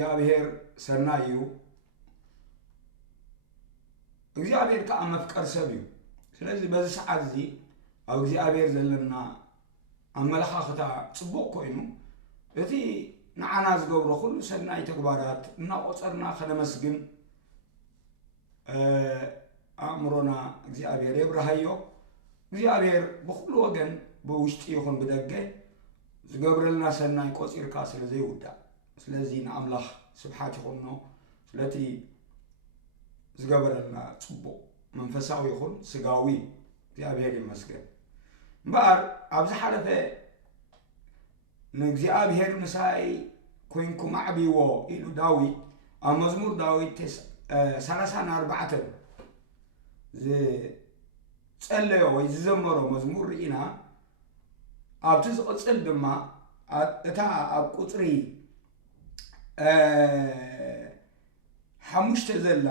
እግዚአብሔር ሰናዩ እግዚአብሔር ከአ መፍቀር ሰብ እዩ ስለዚህ በዚህ ሰዓት እዚ ኣብ እግዚአብሔር ዘለና ኣመለኻኽታ ጽቡቕ ኮይኑ እቲ ንዓና ዝገብሮ ኩሉ ሰናይ ተግባራት እናቆፀርና ከነመስግን ኣእምሮና እግዚአብሔር የብርሃዮ እግዚአብሔር ብኩሉ ወገን በውሽጢ ይኹን ብደገ ዝገብረልና ሰናይ ቆፂርካ ስለዘይውዳእ ስለዚህ ንኣምላኽ ስብሓት ይኹኖ ስለቲ ዝገበረልና ጽቡቕ መንፈሳዊ ይኹን ስጋዊ እግዚአብሔር ይመስገን እምበኣር ኣብዚ ሓለፈ ንእግዚአብሔር ምሳይ ኮይንኩም ኣዕብይዎ ኢሉ ዳዊት ኣብ መዝሙር ዳዊት 34 ዝጸለዮ ወይ ዝዘመሮ መዝሙር ርኢና ኣብቲ ዝቕፅል ድማ እታ ኣብ ቁፅሪ 5 ዘላ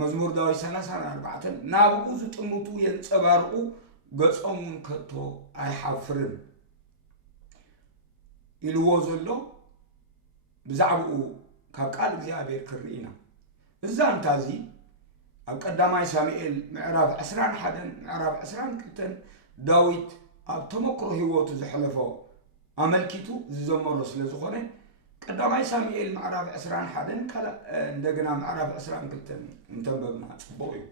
መዝሙር ዳዊት 34 ናብኡ ዝጥምቱ የንጸባርቁ ገጾምን ከቶ ኣይሓፍርን ኢልዎ ዘሎ ብዛዕባኡ ካብ ቃል እግዚአብሔር ክርኢና እዛ እንታዚ ኣብ ቀዳማይ ሳሙኤል ምዕራፍ 21 ምዕራፍ 22 ዳዊት ኣብ ተመክሮ ህይወቱ ዝሕለፎ ኣመልኪቱ ዝዘመሮ ስለ ዝኾነ ቀዳማይ ሳሙኤል ምዕራፍ 21 እንደገና ምዕራፍ 22 እንተንበብና ጽቡቕ እዩ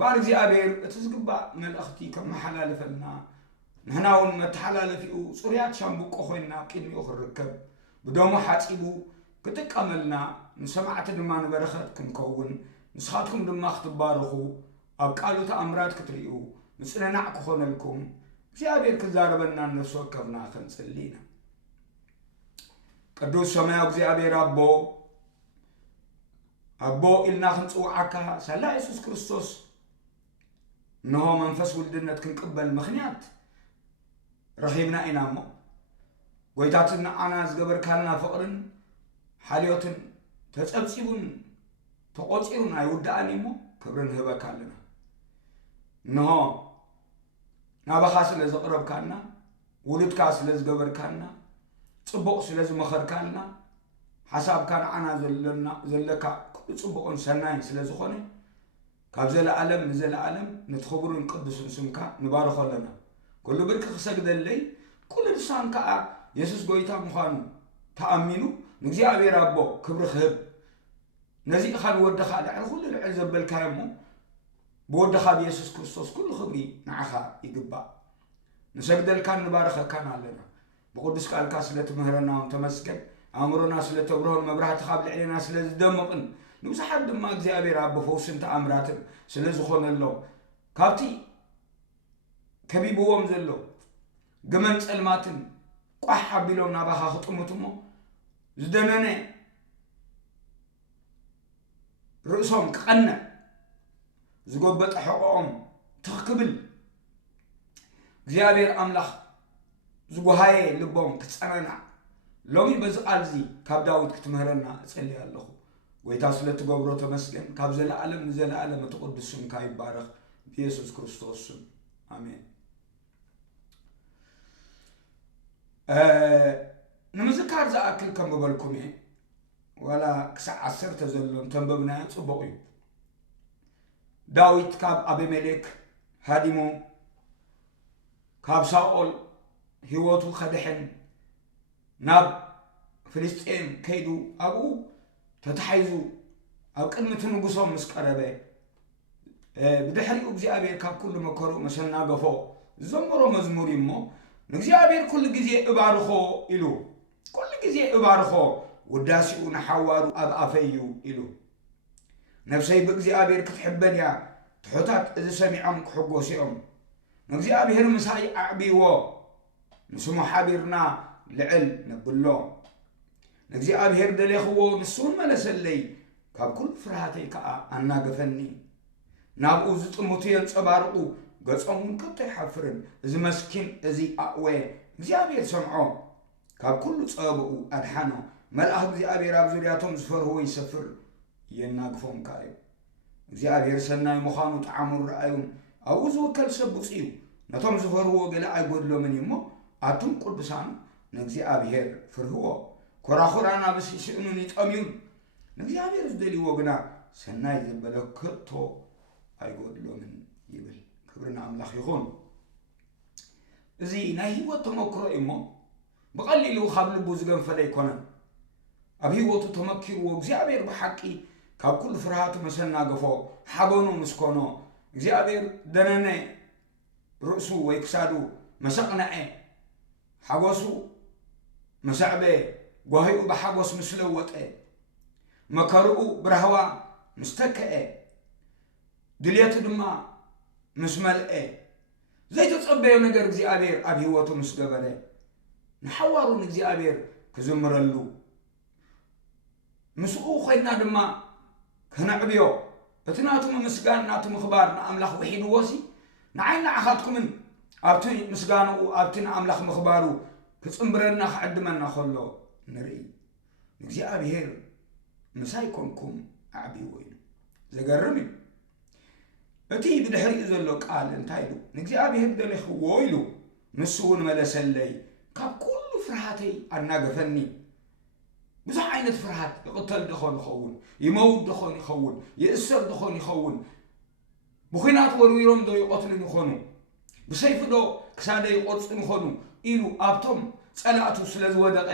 ባል እግዚአብሔር እቲ ዝግባእ መልእኽቲ ከመሓላለፈልና ንሕና እውን መተሓላለፊኡ ጽሩያት ሻምብቆ ኮይንና ቅድሚኡ ክርከብ ብደሞ ሓፂቡ ክጥቀመልና ንሰማዕቲ ድማ ንበረኸት ክንከውን ንስኻትኩም ድማ ክትባረኹ ኣብ ቃሉ ተኣምራት ክትርእዩ ንጽንናዕ ክኾነልኩም እግዚአብሔር ክዛረበና ነፍሲ ወከፍና ክንጽሊ ኢና ቅዱስ ሰማያዊ እግዚአብሔር ኣቦ ኢልና ክንጽውዓካ ሳላ ኢየሱስ ክርስቶስ እንሆ መንፈስ ውልድነት ክንቅበል ምኽንያት ረኺብና ኢና እሞ ጎይታትን ንዓና ዝገበርካልና ፍቕርን ሓልዮትን ተጸብጺቡን ተቖፂሩን ኣይውዳእን እሞ ክብሪ ንህበካ ኣለና እንሆ ናባኻ ስለ ዘቕረብካልና ውሉድካ ስለ ዝገበርካልና ጽቡቕ ስለ ዝመኸርካልና ሓሳብካ ንዓና ዘለካ ኩሉ ጽቡቕን ሰናይን ስለ ዝኾነ ካብ ዘለዓለም ንዘለዓለም ንትኽብሩን ቅዱስን ስምካ ንባርኾ ኣለና ኩሉ ብርኪ ክሰግደለይ ኩሉ ልሳን ከዓ ኢየሱስ ጎይታ ምዃኑ ተኣሚኑ ንእግዚአብሔር ኣቦ ክብሪ ክህብ ነዚእኻ ንወድኻ ልዕሊ ኩሉ ልዕል ዘበልካዮ እሞ ብወድኻ ብኢየሱስ ክርስቶስ ኩሉ ክብሪ ንዓኻ ይግባእ ንሰግደልካን ንባረኸካን ኣለና ብቅዱስ ቃልካ ስለትምህረና ተመስገን ኣእምሮና ስለተብርሆን መብራህትኻ ብልዕልና ስለዝደምቕን ንብዙሓት ድማ እግዚአብሔር ኣቦ ፈውስን ተኣምራትን ስለ ዝኾነሎ ካብቲ ከቢብዎም ዘሎ ግመን ጸልማትን ቋሕ ኣቢሎም ናባኻ ክጥምቱ እሞ ዝደነነ ርእሶም ክቐንዕ ዝጎበጠ ሕቆኦም ትኽክብል እግዚአብሔር ኣምላኽ ዝጓሃየ ልቦም ክጸነናዕ ሎሚ በዚ ቃል እዚ ካብ ዳዊት ክትምህረና እጸልይ ኣለኹ ጎይታ ስለትገብሮ ተመስገን ካብ ዘለዓለም ንዘለዓለም እትቅዱስ ስምካ ይባረኽ ብኢየሱስ ክርስቶስ ስም አሜን ንምዝካር ዝኣክል ከም በልኩም ወላ ክሳዕ 10 ዘሎን ተንበብናዮ ጽቡቕ እዩ ዳዊት ካብ አቤሜሌክ ሃዲሞ ካብ ሳኦል ህይወቱ ከድሕን ናብ ፍልስጤም ከይዱ ኣብኡ ተታሒዙ ኣብ ቅድሚት ንጉሶም ምስ ቀረበ ብድሕሪኡ እግዚአብሔር ካብ ኩሉ መከሩ መሰናገፎ ዘመሮ መዝሙር እሞ ንእግዚአብሔር ኩሉ ግዜ እባርኾ ኢሉ ኩሉ ግዜ እባርኾ ውዳሲኡ ንሓዋሩ ኣብ ኣፈዩ ኢሉ ነፍሰይ ብእግዚአብሔር ክትሕበን እያ ትሑታት እዚ ሰሚዖም ክሕጎሱ እዮም ንእግዚአብሔር ምሳይ ኣዕቢዎ ንስሙ ሓቢርና ልዕል ነብሎ ንእግዚአብሔር ደለኽዎ ንሱን መለሰለይ ካብ ኩሉ ፍርሃተይ ከዓ ኣናገፈኒ ናብኡ ዝጥምቱ የንጸባርቁ ገጾምን ከቶ ይሓፍርን እዚ መስኪን እዚ ኣእወ እግዚአብሔር ሰምዖ ካብ ኩሉ ጸብኡ ኣድሓኖ መልአኽ እግዚአብሔር ኣብ ዙርያቶም ዝፈርህዎ ይሰፍር የናግፎም ካዩ እግዚአብሔር ሰናይ ምዃኑ ጣዕሙን ረኣዩን ኣብኡ ዝውከል ሰብፅ እዩ ነቶም ዝፈርህዎ ገለ ኣይጎድሎምን እሞ ኣቱም ቅዱሳን ንእግዚአብሔር ፍርህዎ ኮራኮራና በሲሽኑን ይጣሚውን እግዚአብሔር ዝደሊ ወግና ሰናይ ዝበለከቶ አይጎድሎምን ይብል ክብርና አምላክ ይሁን እዚ ናይ ህይወት ተመክሮ እሞ በቀሊሉ ካብ ልቡ ዝገንፈለ ይኮነን ኣብ ህይወቱ ተመኪርዎ እግዚአብሔር በሐቂ ካብ ኩሉ ፍርሃቱ መሰናገፎ ሓበኑ ምስኮኖ እግዚአብሔር ደነነ ርእሱ ወይ ክሳዱ መሰቅነዐ ሓጎሱ መሳዕበ ጓሂኡ በሓጎስ ምስለወጠ መከርኡ ብረህዋ ምስተከአ ድልየቱ ድማ ምስመልአ ዘይተጸበየ ነገር እግዚአብሔር ኣብ ህይወቱ ምስገበረ ንሓዋሩን እግዚአብሔር ክዝምረሉ ምስኡ ኮይና ድማ ከነዕብዮ እቲ ናቱ ምስጋን ናቱ ምኽባር ንኣምላኽ ውሒድዎሲ ንዓይና ዓኻትኩምን ኣብቲ ምስጋንኡ ኣብቲ ንኣምላኽ ምኽባሩ ክጽምብረና ክዕድመና ከሎ ንርኢ እግዚአብሔር ምሳይኮንኩም ኣዕቢዎ ኢሉ ዘገርም እዩ እቲ ብድሕሪኡ ዘሎ ቃል እንታይ ኢሉ ንእግዚአብሔር ደሊኽዎ ኢሉ ንሱ እውን መለሰለይ ካብ ኩሉ ፍርሃተይ ኣናገፈኒ ብዙሕ ዓይነት ፍርሃት ይቕተል ድኾን ይኸውን ይመውት ድኾን ይኸውን ይእሰር ድኾን ይኸውን ብኹናት ወርዊሮም ዶ ይቆትሉ ይኾኑ ብሰይፍ ዶ ክሳደ ይቆርፁ ይኾኑ ኢሉ ኣብቶም ጸላእቱ ስለ ዝወደቐ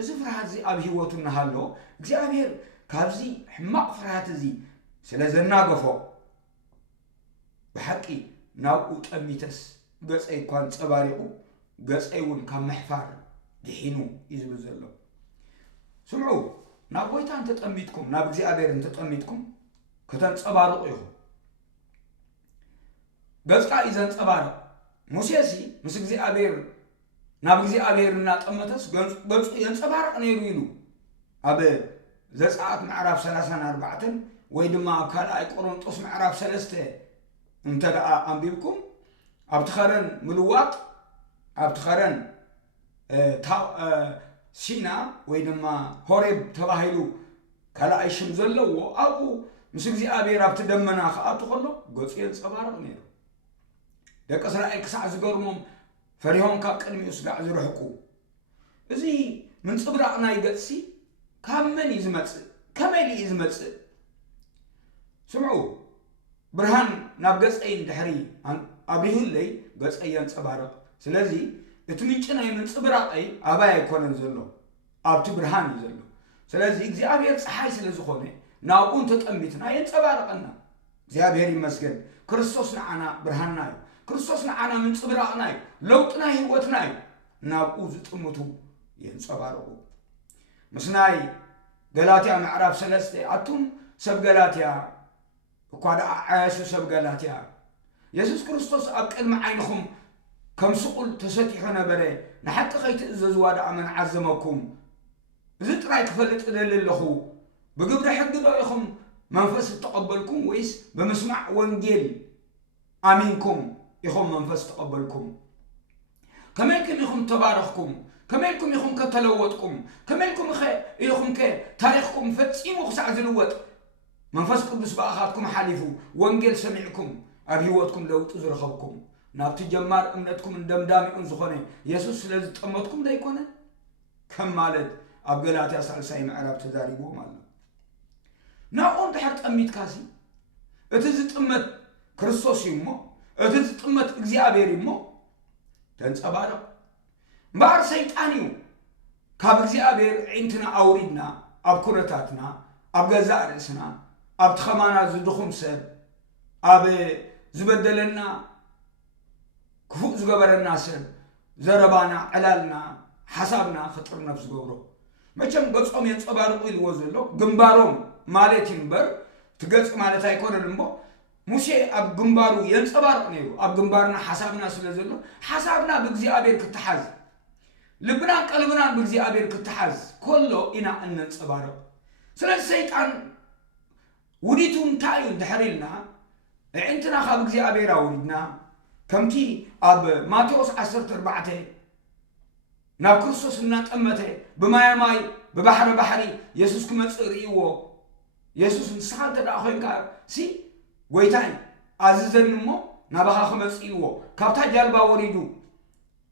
እዚ ፍርሃት እዚ ኣብ ህይወቱ እናሃሎ እግዚአብሔር ካብዚ ሕማቕ ፍርሃት እዚ ስለ ዘናገፎ ብሓቂ ናብኡ ጠሚተስ ገፀይ እኳ ፀባሪቑ ገፀይ እውን ካብ ምሕፋር ድሒኑ እዩ ዝብል ዘሎ ስምዑ ናብ ጎይታ እንተጠሚትኩም ናብ እግዚአብሔር እንተጠሚትኩም ከተንፀባርቑ ኢኹም ገጽካ እዩ ዘንፀባርቕ ሙሴሲ ምስ እግዚአብሔር ናብ እግዚአብሔር እናጠመተስ ገጹ የንፀባርቕ ነይሩ ኢሉ ኣብ ዘጸአት ምዕራፍ 34 ወይ ድማ ካልኣይ ቆሮንጦስ ምዕራፍ 3 እንተደኣ ኣንቢብኩም ኣብቲ ኸረን ምልዋጥ ኣብቲ ኸረን ሲና ወይ ድማ ሆሬብ ተባሂሉ ካልኣይ ሽም ዘለዎ ኣብኡ ምስ እግዚአብሔር ኣብቲ ደመና ከኣቱ ከሎ ገጹ የንፀባርቕ ነይሩ ደቂ እስራኤል ክሳዕ ዝገርሞም ፈሪሆም ካብ ቅድሚኡ ስጋዕ ዝርሕቁ እዚ ምንፅብራቕ ናይ ገጽሲ ካብ መን እዩ ዝመጽእ ከመይ እዩ ዝመጽእ ስምዑ ብርሃን ናብ ገጸይ እንድሕሪ ኣብሪሁለይ ገጸይ የንፀባርቕ ስለዚ እቲ ምንጭ ናይ ምንፅብራቐይ ኣባይ ኣይኮነን ዘሎ ኣብቲ ብርሃን እዩ ዘሎ ስለዚ እግዚአብሔር ፀሓይ ስለ ዝኾነ ናብኡ እንተጠሚትና የንፀባርቐና እግዚአብሔር ይመስገን ክርስቶስ ንዓና ብርሃንና እዩ ክርስቶስ ንዓና ምንፅብራቕና እዩ ለውጥና ህይወትና እዩ ናብኡ ዝጥምቱ የንፀባርቑ ምስ ናይ ገላትያ ምዕራፍ 3 ኣቱም ሰብ ገላትያ እኳ ደኣ ዓያሹ ሰብ ገላትያ ኢየሱስ ክርስቶስ ኣብ ቅድሚ ዓይንኹም ከም ስቁል ተሰጢሑ ነበረ ንሓቂ ከይትእዘዝዋ ደኣ መን ዓዘመኩም እዚ ጥራይ ክፈልጥ ደሊ ኣለኹ ብግብሪ ሕጊ ዶ ኢኹም መንፈስ ተቐበልኩም ወይስ ብምስማዕ ወንጌል ኣሚንኩም ኢኹም መንፈስ ተቐበልኩም ከመይኩም ኢኹም ተባረኽኩም ከመይኩም ኢኹም ከተለወጥኩም ከመይኩም ኢኹም ታሪኽኩም ፈጺሙ ክሳዕ ዝልወጥ መንፈስ ቅዱስ በኣኻትኩም ሓሊፉ ወንጌል ሰሚዕኩም ኣብ ህይወትኩም ለውጢ ዝረኸብኩም ናብቲ ጀማር እምነትኩም እንደምዳሚዑን ዝኾነ ኢየሱስ ስለ ዝጠመትኩም ዶ ይኮነ ከም ማለት ኣብ ገላትያ 3 ምዕራፍ ተዛሪቦም ኣሎ ናብኡ እንድሕር ጠሚትካሲ እቲ ዝጥመት ክርስቶስ እዩ እሞ እቲ ዝጥመት እግዚአብሔር እሞ ተንፀባርቕ እምበኣር ሰይጣን እዩ ካብ እግዚአብሔር ዒንትና ኣውሪድና ኣብ ኩነታትና ኣብ ገዛእ ርእስና ኣብ ተኸማና ዝድኹም ሰብ ኣብ ዝበደለና ክፉእ ዝገበረና ሰብ ዘረባና ዕላልና ሓሳብና ክጥርነፍ ዝገብሮ መቸም ገጾም የንፀባርቑ ኢልዎ ዘሎ ግንባሮም ማለት ይንበር ትገጽ ማለት ኣይኮነን እምቦ ሙሴ ኣብ ግንባሩ የንፀባርቕ ነይሩ ኣብ ግንባርና ሓሳብና ስለ ዘሎ ሓሳብና ብእግዚአብሔር ክትሓዝ ልብና ቀልብና ብእግዚአብሔር ክትሓዝ ከሎ ኢና እንንፀባርቕ ስለዚ ሰይጣን ውዲቱ እንታይ እዩ እንድሕር ኢልና ዒንትና ካብ እግዚአብሔር ኣውሪድና ከምቲ ኣብ ማቴዎስ 14 ናብ ክርስቶስ እናጠመተ ብማይ ብባሕሪ ኢየሱስ ክመጽእ ርእይዎ ኢየሱስ ንስኻ እንተደኣ ኮይንካ ሲ ጎይታይ ኣዝዘኒ እሞ ናባኻ ክመጽእ ኢልዎ ካብታ ጃልባ ወሪዱ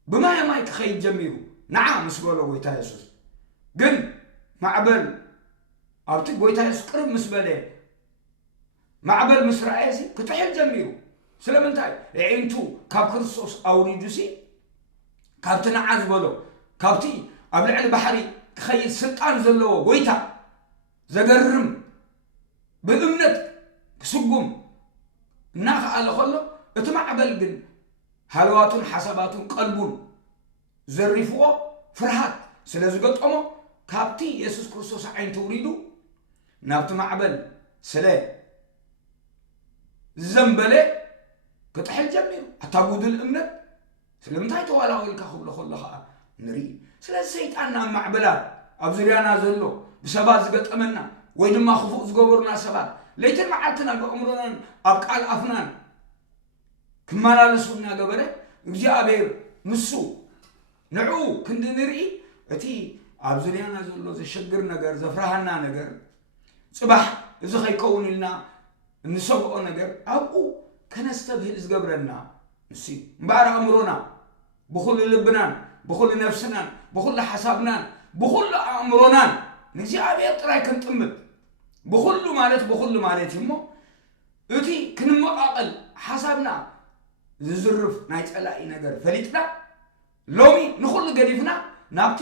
ብማይ ክኸይድ ጀሚሩ ንዓ ምስ በሎ ጎይታ ኢየሱስ ግን معبل أبتي قويتها يسقرب مسبلة معبل مسرائيسي كتحل جميرو سلامنتاي عينتو كاب كريستوس أوريدوسي كابتنا عزبلو كابتي أبلع البحري تخيل سلطان زلو قويتها زقرم بأمنت كسقم ناخ على خلو اتمعبل قل حلواتون حساباتون قلبون زرفوه فرحات سلازو قطعمو كابتي يسوس كريستوس عين توريدو نابت معبل سلا زنبله كتحل جميرو أتابود الأمنت سلمتاي توالا ويلكا خبلا خلها نري سلا سيطان معبلات أبزريانا زلو بسبات زقط أمنا ويدما خفوق زقبرنا سبات ليتن معالتنا بأمرنا أبقال أفنان كمالا لسونا قبره እግዚአብሔር ንሱ ንዑ ክንድ ንርኢ እቲ ኣብ ዙርያና ዘሎ ዘሸግር ነገር ዘፍራሃና ነገር ጽባሕ እዚ ኸይከውን ኢልና እንሰብኦ ነገር ኣብኡ ከነስተብህል ዝገብረና ንሱ እምበኣር ኣእምሮና ብኹሉ ልብናን ብኹሉ ነፍስናን ብኹሉ ሓሳብናን ብኹሉ ኣእምሮናን ንእግዚአብሔር ጥራይ ክንጥምት ብኹሉ ማለት እሞ እቲ ክንመቃቀል ሓሳብና ዝዝርፍ ናይ ጸላኢ ነገር ፈሊጥና ሎሚ ንኹሉ ገዲፍና ናብቲ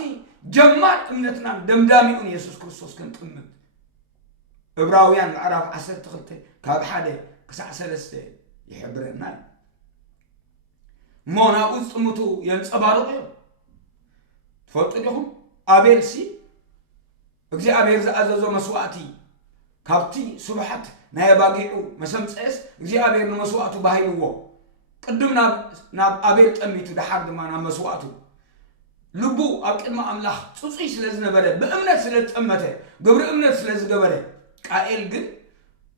ጀማር እምነትና ደምዳሚኡን ኢየሱስ ክርስቶስ ክንጥምት ዕብራውያን ምዕራፍ 12 ካብ 1 ክሳዕ 3 ይሕብረና ሞናኡ ጽምቱ የንጸባርቁ ትፈልጡ ዲኹም አቤልሲ እግዚአብሔር ዝኣዘዞ መስዋዕቲ ካብቲ ሱብሓት ናይ ባጊዑ መሰምፀስ እግዚአብሔር ንመስዋዕቱ ባሂልዎ قدم ناب أبيل تأميتو دحار دمانا مسواتو لبو أبقى أملاح تصيص لازنا بره بأمنة سلز أمته قبر أمنة سلز قبره قائل قل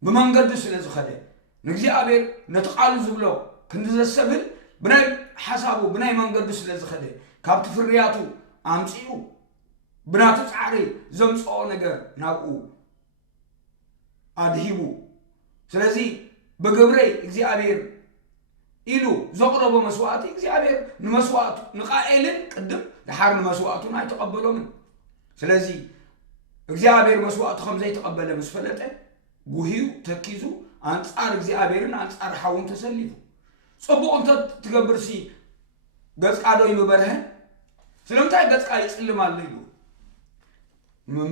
بمنقدس سلز خده نجزي أبيل نتقالو زبلو كندز السبل بناي حسابو بناي منقدس سلز خده كابت فرياتو أمسيو بناتو تعاري زمسو نقر نابو أدهيبو سلزي بقبري اجزي أبيل إلو زقربو مسواتي እግዚአብሔር ንመስዋዕቱ ንቃኤልን ቅድም ድሓር ንመስዋዕቱን ኣይተቀበሎምን ስለዚ እግዚአብሔር መስዋዕቱ ከም ዘይተቀበለ መስፈለጠ ጉሂዩ ተኪዙ አንጻር እግዚአብሔርን አንጻር ሓውን ተሰሊፉ ጽቡቕ እንተ ትገብርሲ ገጽቃዶ ይበርህ ስለምታይ ገጽቃ ይጽልማል ኢሉ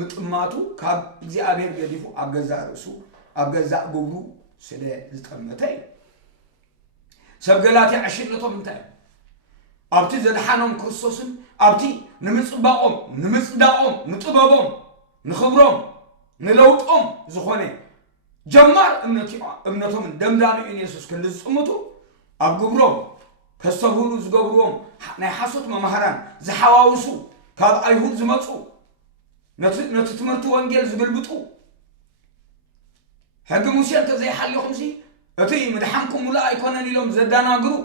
ምጥማቱ ካብ እግዚአብሔር ገዲፉ አገዛ ርሱ አገዛ ግብሩ ስለ ዝጠመተይ سبقلاتي عشرتهم انتهي أبتي زدحانهم كريستوسن أبتي نمصباقهم نمصداقهم نطبابهم نخبرهم نلوطهم زخوني جمار امنتهم دمدامي ان يسوس كندز امتو ابغبرهم كسبولو زغبرهم ناي حسوت ممهران زحواوسو كاب ايهود زمصو نتتمرتو وانجيل زغلبطو حق موسى تزي حليهم سي أتي مدحنكم ولا يكون لهم زدانا قرو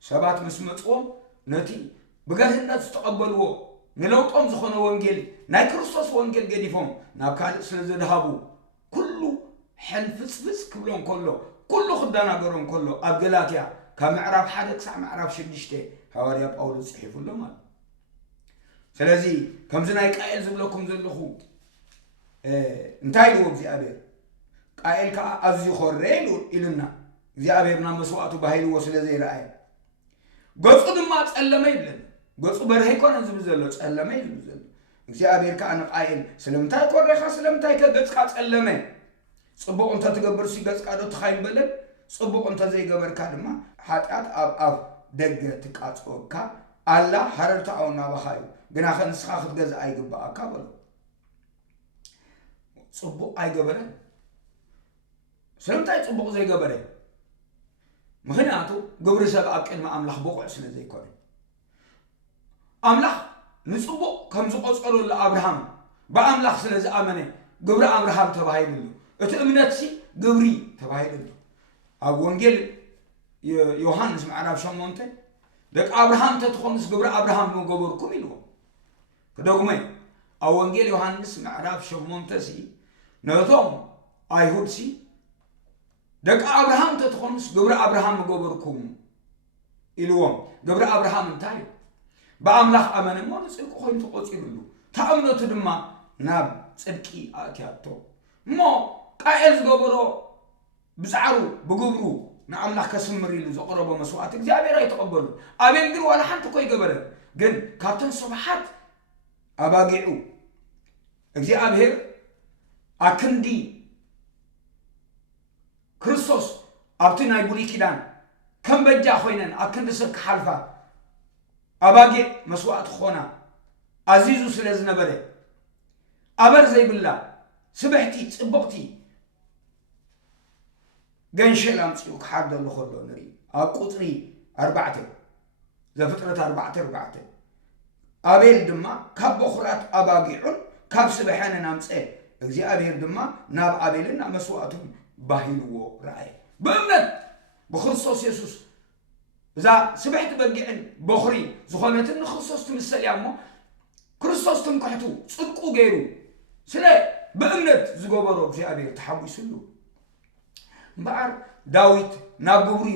سبات مسمطهم نتي بقاه الناس تقبلوه نلوطهم زخونه وانجيل ناي كريستوس وانجيل قديفهم ناكال سلزدهابو كله حلفسفس كلهم كله خدانا قرون كله أبقلاتيا كمعرف حدك ساعة معرف شدشته هواريا بأولو صحيفو لهم سلازي كم زناي قائل زبلوكم زلخو انتايلو بزي أبير قائل كأزي خوريلو إلنا እግዚአብሔርና መስዋዕቱ ባይሉ ወስለ ዘይራአይ ገጽ ድማ ጸለመ ይብለን ገጽ በርሄ ኮነ ዝብዘሎ ጸለመ ይብዘሎ እግዚአብሔር ካን ቃይል ስለምታይ ቆረኻ ስለምታይ ከገጽ ጸለመ ጽቡቕ እንተ ትገብር ሲገጽ ቃዶ ተኻይም በለን ጽቡቕ እንተ ዘይገበርካ ድማ ኃጢአት ኣብ ደገ ትቃጽወካ አላ ሐረርታውና በኻዩ ግና ከንስኻ ክትገዛ አይግባአካ በሎ ጽቡቕ አይገበረን ስለምታይ ጽቡቕ ዘይገበረ ምክንያቱ ግብረ ሰብ አቅድመ አምላኽ ቦቆዕ ስለ ዘይኮነ አምላኽ ንጽቡቕ ከም ዝቆጸሩ ለአብርሃም በአምላኽ ስለ ዝኣመነ ግብረ አብርሃም ተባሂሉ እቲ እምነትሲ ግብሪ ተባሂሉ ኣብ ወንጌል ዮሐንስ ምዕራፍ 8 ደቂ አብርሃም ተትኾኑስ ግብረ አብርሃም መገበርኩም ኢልዎ ከደግሞ ኣብ ወንጌል ዮሐንስ ምዕራፍ 8 ሲ ነቶም አይሁድ ሲ ደቂ አብርሃም ተትኾኑስ ግብረ አብርሃም መገበርኩም ኢልዎም ግብረ አብርሃም እንታይ በአምላኽ አመነ ሞን ጽድቅ ኮይኑ ተቆጽሩሉ ተአምነቱ ድማ ناب صدقي أتياتو مو قائل زغبرو بزعرو بغبرو نعملاح كسمري لزقربو مسوات እግዚአብሔር አይተቀበሉ አቤል ግን ወላ ሐንተ ኮይ ገበረ ግን ካተን ሱብሃት አባጊዑ እግዚአብሔር አክንዲ ክርስቶስ አብትና ይቡሊ ኪዳን ከምበጃ ሆይነን አክንዲ ስክ ሐልፋ አባጊ መስዋዕት ኾና አዚዙ ስለዝነበረ አበር ዘይብላ ስብሕቲ ጽብቕቲ ገንሸል አምጽኡ ክሓደሉ ኸሎ ንሪ ኣብ ቁጥሪ 4 ዘፍጥረት 4 አቤል ድማ ካብ በኹራት አባጊዑን ካብ ስብሐነን አምጽ እግዚአብሔር ድማ ናብ አቤልና መስዋዕቱን ባሂልዎ ረአየ በእምነት በክርስቶስ ኢየሱስ እዛ ስብሕቲ በጊዕን በኹሪ ዝኾነትን ክርስቶስ ትምሰል ያሞ ክርስቶስ ትንክሕቱ ጽድቁ ገይሩ ስለ በእምነት ዝገበሮ እግዚአብሔር ተሐዊስሉ እምበኣር ዳዊት ናብ ግብሩ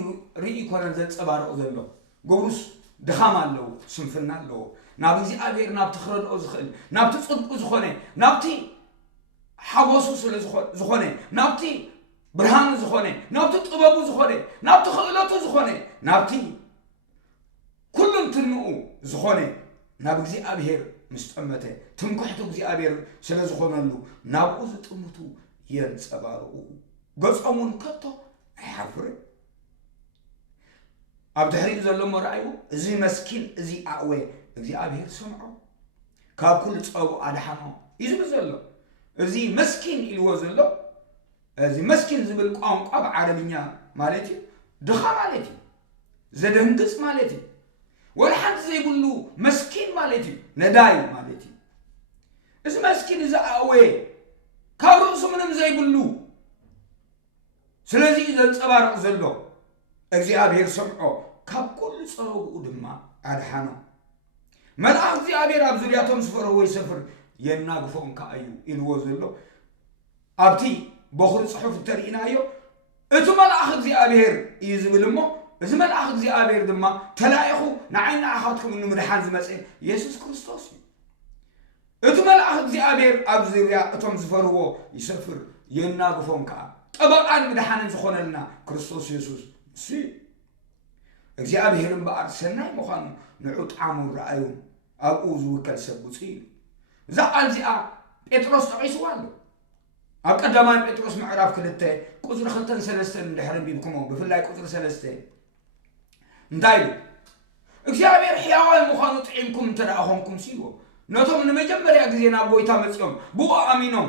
ርኢ ኮነን ዘንጸባርቕ ዘሎ ግብሩስ ድኻም ኣለዎ ስንፍና ኣለዎ ናብ እግዚአብሔር ናብ ትኽረድኦ ዝኽእል ናብቲ ጽድቁ ዝኾነ ናብቲ ሓጎሱ ስለ ዝኾነ ናብቲ ብርሃኑ ዝኾነ ናብቲ ጥበቡ ዝኾነ ናብቲ ክእለቱ ዝኾነ ናብቲ ኩሉን ትንኡ ዝኾነ ናብ እግዚአብሔር ምስጠመተ ትንክሕቱ እግዚአብሔር ስለ ዝኾነሉ ናብኡ ዝጥምቱ የንጸባርቑ ገጾሙን ከቶ ኣይሓፍርን ኣብ ድሕሪኡ ዘሎ መርኣዩ እዚ መስኪን እዚ ኣዕወ እግዚአብሔር ሰምዖ ካብ ኩሉ ፀቡ ኣድሓኖ እዩ ዝብል ዘሎ እዚ መስኪን ኢልዎ ዘሎ እዚ መስኪን ዝብል ቋንቋ ብዓረብኛ ማለት እዩ ድኻ ማለት እዩ ዘደንግጽ ማለት እዩ ወላ ሓንቲ ዘይብሉ መስኪን ማለት እዩ ነዳይ ማለት እዩ እዚ መስኪን እዚ ኣዕወ ካብ ርእሱ ምንም ዘይብሉ ስለዚ ዘንጸባርቕ ዘሎ እግዚአብሔር ሰምዖ ካብ ኩሉ ፀረብኡ ድማ ኣድሓኖ መልአክ እግዚአብሔር ኣብ ዙርያቶም ዝፈረዎ ይሰፍር የናግፎም ከኣዩ ኢልዎ ዘሎ ኣብቲ በኹሪ ጽሑፍ ተርእናዮ እቲ መልአክ እግዚአብሔር እዩ ዝብል እሞ እዚ መልአክ እግዚአብሔር ድማ ተላኢኹ ንዓይና ኣኻትኩም ንምድሓን ዝመጽ ኢየሱስ ክርስቶስ እዩ እቲ መልአክ እግዚአብሔር ኣብ ዙርያ እቶም ዝፈርዎ ይሰፍር የናግፎም ከኣ ጠበቃን ምድሓንን ዝኾነልና ክርስቶስ ኢየሱስ እሱ እግዚአብሔር እምበኣር ሰናይ ምዃኑ ንዑ ጣዕሙ ረኣዩ ኣብኡ ዝውከል ሰብ ውፅእ ኢሉ እዛ ቃል እዚኣ ጴጥሮስ ጠቒስዋ ኣሎ ኣብ ቀዳማይ ጴጥሮስ ምዕራፍ 2 ቁፅሪ 2-3 እንድሕር ቢብኩሞ ብፍላይ ቁፅሪ 3 እንታይ ኢሉ እግዚአብሔር ሕያዋይ ምዃኑ ጥዒምኩም እንተደኣኾምኩም ሲልዎ ነቶም ንመጀመርያ ግዜ ናብ ጎይታ መፅኦም ብኡ ኣሚኖም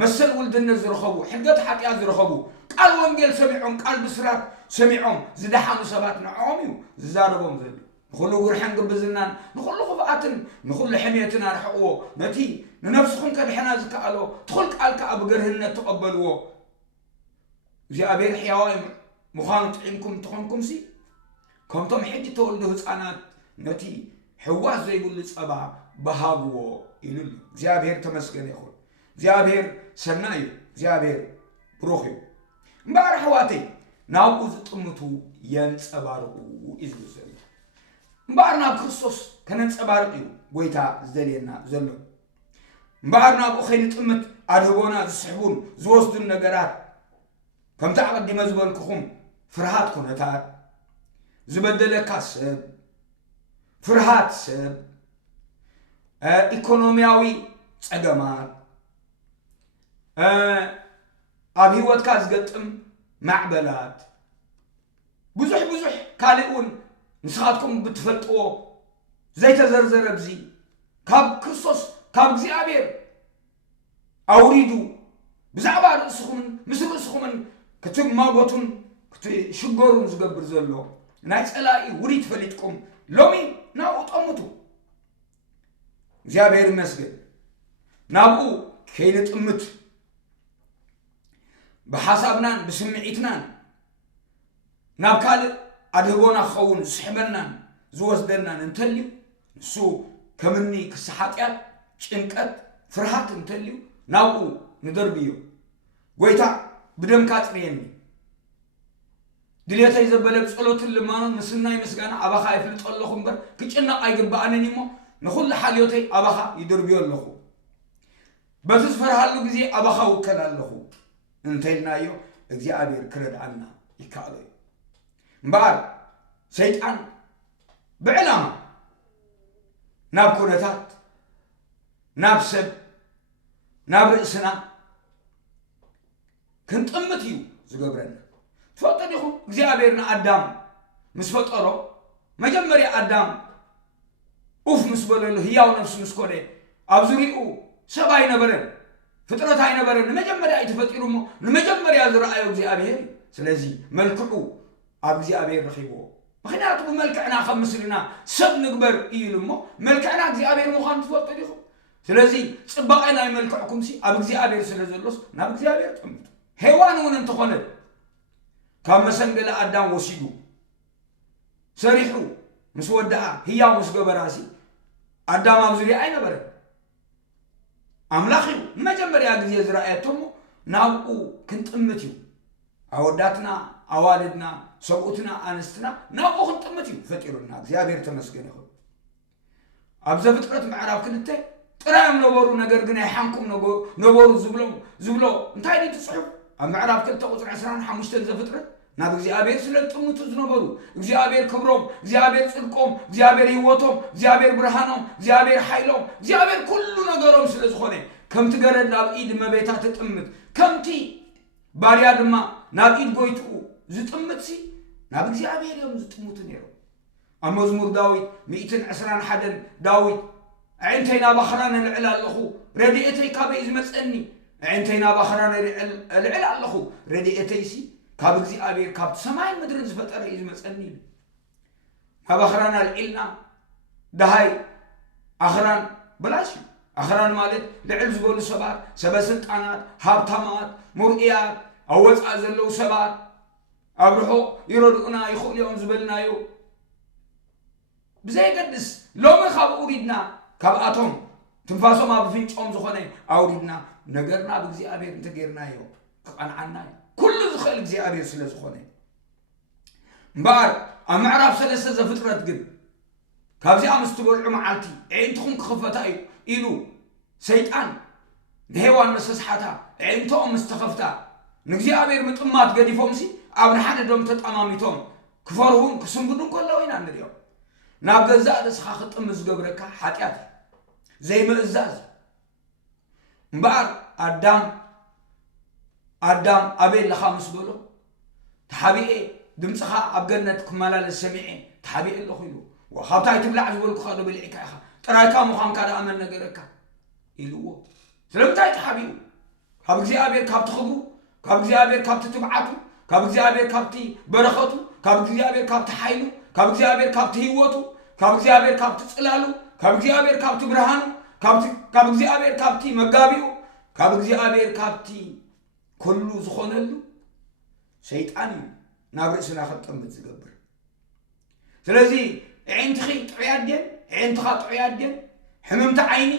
መሰል ውልድነት ዝረኸቡ ሕገት ሓጢኣት ዝረኸቡ ቃል ወንጌል ሰሚዖም ቃል ብስራት ሰሚዖም ዝደሓኑ ሰባት ንዕኦም እዩ ዝዛረቦም ዘሎ ንኹሉ ጉርሐን ግብዝናን ንኹሉ ኽፍኣትን ንኹሉ ሕሜትን ኣርሕቕዎ ነቲ ንነፍስኹም ከድሕና ዝከኣሎ ትኹል ቃል ከዓ ብገርህነት ተቐበልዎ እግዚአብሔር ሕያዋይ ምዃኑ ጥዒምኩም እንትኾንኩም ሲ ከምቶም ሕጂ ተወልዱ ህፃናት ነቲ ሕዋስ ዘይብሉ ፀባ በሃብዎ ኢሉሉ እግዚአብሔር ተመስገነ ይኹን እግዚአብሔር ሰናይ እዩ እግዚአብሔር ብሩኽ እዩ እምበኣር ኣሕዋተይ ናብኡ ዝጥምቱ የንጸባርቑ እዩ ዝብል ዘሎ እምበኣር ናብ ክርስቶስ ከነንጸባርቕ እዩ ጎይታ ዝደልየና ዘሎ እምበኣር ናብኡ ከይንጥምት ኣድህቦና ዝስሕቡን ዝወስዱን ነገራት ከምቲ ኣቐዲመ ዝበልክኹም ፍርሃት ኩነታት ዝበደለካ ሰብ ፍርሃት ሰብ ኢኮኖሚያዊ ፀገማት ኣብ ህይወትካ ዝገጥም ማዕበላት ብዙሕ ካልኡን ንስኻትኩም ብትፈልጥዎ ዘይተዘርዘረ ብዚ ካብ ክርስቶስ ካብ እግዚአብሔር ኣውሪዱ ብዛዕባ ርእስኹምን ምስ ርእስኹምን ክትማጎቱን ክትሽገሩን ዝገብር ዘሎ ናይ ፀላኢ ውሪድ ፈሊጥኩም ሎሚ ናብኡ ጠምቱ እግዚአብሔር ይመስገን ናብኡ ከይንጥምት بحسابنا بسمعتنا نابكال أدهونا خون سحبنا زوزدنا ننتليو سو كمني كسحاتيات شنكات فرحات ننتليو ناوو ندربيو ويتا بدم كاتريني دليتا يزبالك صلوت اللمانو نسلنا يمسكانا أباخا يفلت الله خمبر كيشنا أيقبا أننيمو نخل حاليوتي أباخا يدربيو اللخو በተስፈራሉ ጊዜ አባኻው ከላለሁ እንተይናዮ እግዚአብሔር ክረዳና ይካለ እምበር ሰይጣን بعلامة ناب كونتات ناب سب ناب رئسنا كنت أمتيو زقبرنا تفضل يخو እግዚአብሔርና አዳም مسفطرو مجمري አዳም اوف مسبلل ህያው ነፍስ መስኮደ አብዙሪኡ ሰባይ ነበረን ፍጥረታይ ነበረን መጀመሪያ አይተፈጥሩሞ ለመጀመሪያ ዝራአዩ እግዚአብሔር ስለዚህ መልክዑ አብ እግዚአብሔር ረኺቦ ምክንያቱም መልክዕና ከምስልና ሰብ ንግበር ኢሉሞ መልክዕና እግዚአብሔር ምዃን ትፈልጡ ዲኹም ስለዚህ ጽባቀ ናይ መልክዕኩም ሲ አብ እግዚአብሔር ስለዘሎስ ናብ እግዚአብሔር ጥምቱ ሔዋን ውን እንተኾነ ካብ መሰንገለ አዳም ወሲዱ ሰሪሑ ምስ ወዳአ ህያው ምስ ገበራሲ አዳም ኣብ ዙርያ አይነበረ አምላኽ መጀመሪያ ጊዜ ዝራአየቶሞ ናብኡ ክንጥምት እዩ አወዳትና አዋልድና ሰውኡትና አንስትና ናብኡ ክንጥምት እዩ ፈጢሩና እግዚአብሔር ተመስገነ ይሁን ኣብ ዘፍጥረት ምዕራፍ ክልተ ጥራይም ነበሩ ነገር ግን አይሓንኩም ነበሩ ዝብሎ እንታይ ዲ ትጽሑፍ ኣብ ምዕራፍ ክልተ ቁጥር 15 ዘፍጥረት ናብ እግዚአብሔር ስለጥምቱ ዝነበሩ እግዚአብሔር ክብሮም እግዚአብሔር ጽድቆም እግዚአብሔር ህይወቶም እግዚአብሔር ብርሃኖም እግዚአብሔር ኃይሎም እግዚአብሔር ኩሉ ነገሮም ስለዝኾነ ከምቲ ገረድ ናብ ኢድ መቤታ ተጥምት ከምቲ ባሪያ ድማ ናብ ኢድ ጎይቱ ዝጥምት ሲ ናብ እግዚአብሔር እዮም ዝጥምቱ ነይሩ ኣብ መዝሙር ዳዊት 121 ዳዊት ዓይንተይና ባኽራን ልዕል ኣለኹ ረድኤተይ ካበይ ዝመፀኒ ዓይንተይና ባኽራን ልዕል ኣለኹ ረድኤተይ ሲ ካብ እግዚአብሔር ካብ ሰማይ ምድርን ዝፈጠረ እዩ ዝመፀኒ ካብ ኣኽራን ልዕልና ደሃይ ኣኽራን በላሽ ኣኽራን ማለት ልዕል ዝበሉ ሰባት ሰበስልጣናት ሃብታማት ሙርኢያት ኣብ ወፃእ ዘለው ሰባት ኣብ ርሑቕ ይረድኡና ይኽእሉ እዮም ዝበልናዮ ብዘይገድስ ሎሚ ካብ ውሪድና ካብኣቶም ትንፋሶም ኣብ ፍንጮም ዝኾነ ኣውሪድና ነገርና ብእግዚአብሔር እንተጌርናዮ ክቐንዓና እዩ ኩሉ ዝኽእል እግዚአብሔር ስለ ዝኾነ እምበር ኣብ ምዕራፍ 3 ዘፍጥረት ግን ካብዚኣ ምስ ትበልዑ መዓልቲ ዓይንትኹም ክኽፈታ እዩ ኢሉ ሰይጣን ንሔዋን መሰስሓታ ዓይንቶኦም ምስ ተኸፍታ ንእግዚአብሔር ምጥማት ገዲፎም ሲ ኣብ ንሓደ ዶም ተጠማሚቶም ክፈርሁን ክስንብዱን ከለዉ ኢና ንሪኦም ናብ ገዛእ ርእስኻ ክጥምት ዝገብረካ ሓጢአት ዘይምእዛዝ እምበር አዳም ኣበይ ለኻ ምስ በሎ ተሓቢኤ ድምፅኻ ኣብ ገነት ክመላለስ ሰሚዐ ተሓቢኤ ኣለኹ ኢሉ ካብታይ ትብላዕ ዝበልኩኻ ዶ በሊዕካ ኢኻ ጥራይካ ምዃንካ ደኣመን ነገረካ ኢልዎ ስለምንታይ ተሓቢኡ ካብ እግዚአብሔር ካብቲ ክብሩ ካብ እግዚአብሔር ካብቲ ትብዓቱ ካብ እግዚአብሔር ካብቲ በረኸቱ ካብ እግዚአብሔር ካብቲ ሓይሉ ካብ እግዚአብሔር ካብቲ ህይወቱ ካብ እግዚአብሔር ካብቲ ጽላሉ ካብ እግዚአብሔር ካብቲ ብርሃኑ ካብ እግዚአብሔር ካብቲ መጋቢኡ ካብ እግዚአብሔር ካብቲ ኩሉ ዝኾነሉ ሰይጣን እዩ ናብ ርእስና ክጥምት ዝገብር ስለዚ ዓይንትኺ ጥዑያት ድን ዓይንትኻ ጥዑያት ድን ሕምምቲ ዓይኒ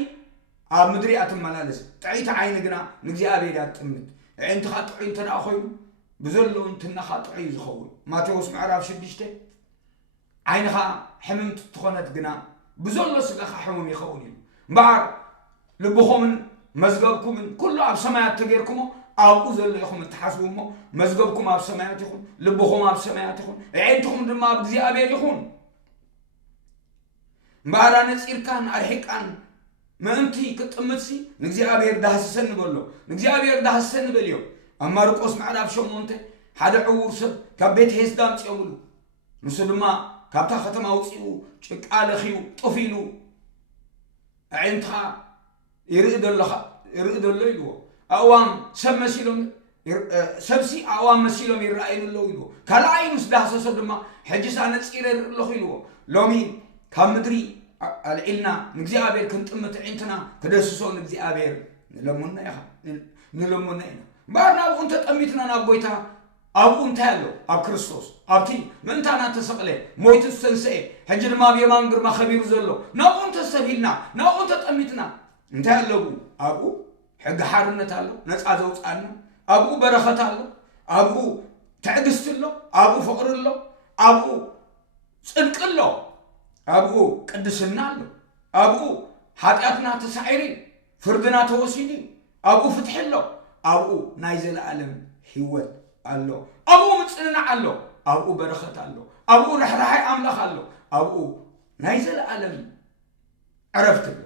ኣብ ምድሪ ኣትመላለስ ጥዒቲ ዓይኒ ግና ንእግዚአብሔር ያጥምት ዓይንትኻ ጥዑይ እንተደኣ ኮይኑ ብዘሎ እንትናኻ ጥዑይ ዝኸውን ማቴዎስ ምዕራፍ 6 ዓይንኻ ሕምምቲ ትኾነት ግና ብዘሎ ስጋኻ ሕሙም ይኸውን እዩ እምበር ልብኹምን መዝገብኩምን ኩሉ ኣብ ሰማያት ተገይርኩሞ ኣብኡ ዘሎ ኢኹም እትሓስቡሞ መዝገብኩም ኣብ ሰማያት ይኹን ልብኹም ኣብ ሰማያት ይኹን ዓይንትኹም ድማ ኣብ እግዚአብሔር ይኹን እምበር ነፂርካን ኣርሒቃን ምእንቲ ክጥምትሲ ንእግዚአብሔር ዳህስሰኒ በሎ ንእግዚአብሔር ዳህስሰኒ በልዮ ኣብ ማርቆስ ምዕራፍ 8 ሓደ ዕውር ሰብ ካብ ቤት ሄስዳ ምፅኦምሉ ንሱ ድማ ካብታ ከተማ ውፅኡ ጭቃ ለኺዩ ጡፍ ኢሉ ዓይንትኻ ይርኢ ደሎ ኢልዎ ኣእዋም ሰብ መሲሎም ሰብሲ ኣእዋም መሲሎም ይረአዩን ኣለዉ ኢልዎ ካልኣይ ምስ ዳህሰሶ ድማ ሕጂሳ ነፂረ ይርኢ ኣለኹ ኢልዎ ሎሚ ካብ ምድሪ ኣልዒልና ንእግዚአብሔር ክንጥምት ዓይንትና ክደስሶ ንእግዚአብሔር ንለሙና ኢና እምበር ናብኡ እንተጠሚትና ናብ ጎይታ ኣብኡ እንታይ ኣሎ ኣብ ክርስቶስ ኣብቲ ምእንታና ተሰቕለ ሞይቱ ዝተንስአ ሕጂ ድማ ኣብ የማን ግርማ ኸቢሩ ዘሎ ናብኡ እንተሰቢልና ናብኡ እንተጠሚትና እንታይ ኣለቡ ኣብኡ ሕጊ ሓርነት ኣሎ ነፃ ዘውፃልና ኣብኡ በረኸት ኣሎ ኣብኡ ትዕግስቲ ኣሎ ኣብኡ ፍቕሪ ኣሎ ኣብኡ ጽድቂ ኣሎ ኣብኡ ቅድስና ኣሎ ኣብኡ ሓጢአትና ተሳዒሩ ፍርድና ተወሲዱ أبو فتح له أبو نايزل عالم هيوت الله أبو متصنع الله أبو برخة الله أبو رحرحي أملخ الله أبو نايزل عالم عرفت له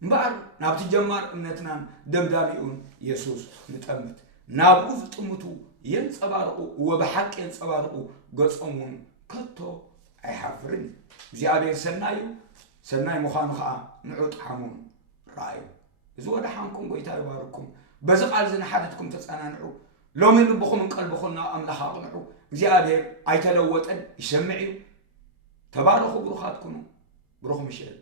مبار نابت جمار امنتنا دمداميون يسوس نتأمت نابو فتمتو ينصبارقو وبحق ينصبارقو قصمون كتو أي حفرني زيابير سناي مخانو خا نعود حمون رأيو زود حامكم قويتا يباركم بزقال زين حدثكم تسأنانعو لو من ربكم من قلبكم أملاخ أغنعو زيابير أي تلوتن يسمعيو تبارخوا بروخاتكم بروخ مشيل